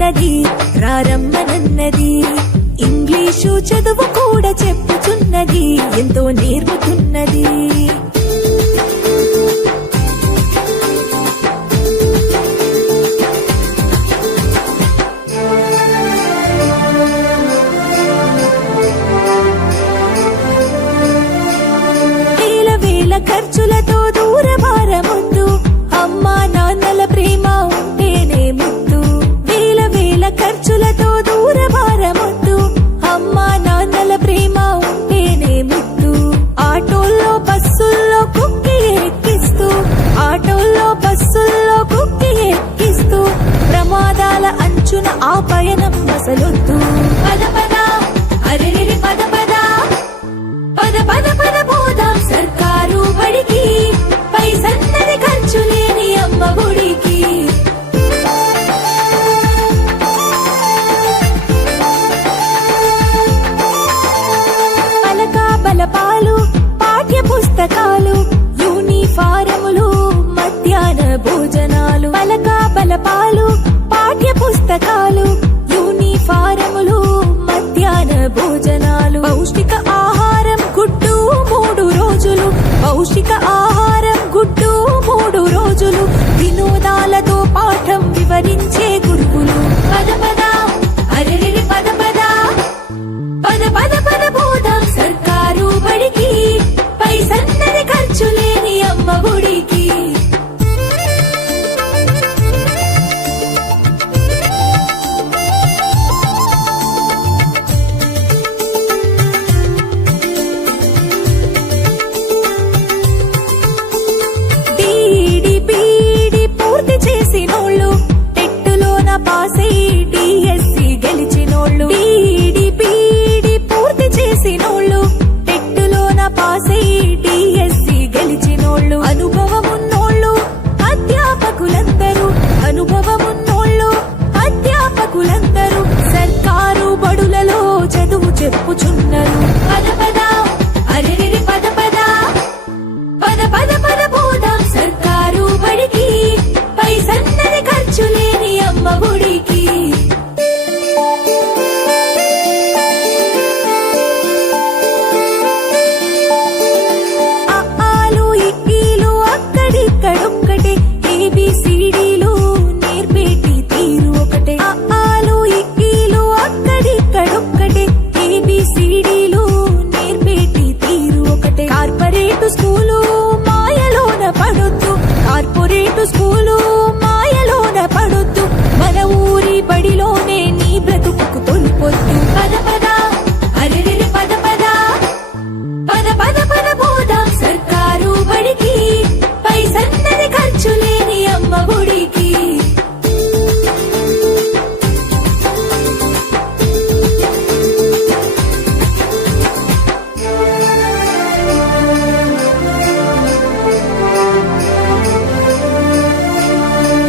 చెప్పుచున్నది రారమ్మనన్నది ఇంగ్లీషు చదువు కూడా చెప్పుచున్నది ఎంతో నేర్పుతున్నది. ఖర్చులతో the car.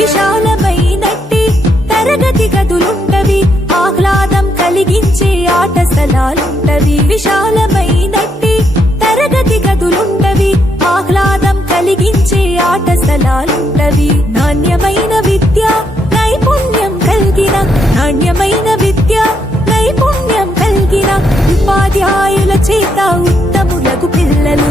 విశాలమైనట్టి తరగతి గదులుంటవి ఆహ్లాదం కలిగించే ఆట స్థలాలుంటవి విశాలమైనట్టి తరగతి గదులుంటవి ఆహ్లాదం కలిగించే ఆట స్థలాలుంటవి నాణ్యమైన విద్య నైపుణ్యం కలిగిన నాణ్యమైన విద్య నైపుణ్యం కలిగిన ఉపాధ్యాయుల చేత ఉత్తములకు పిల్లలు.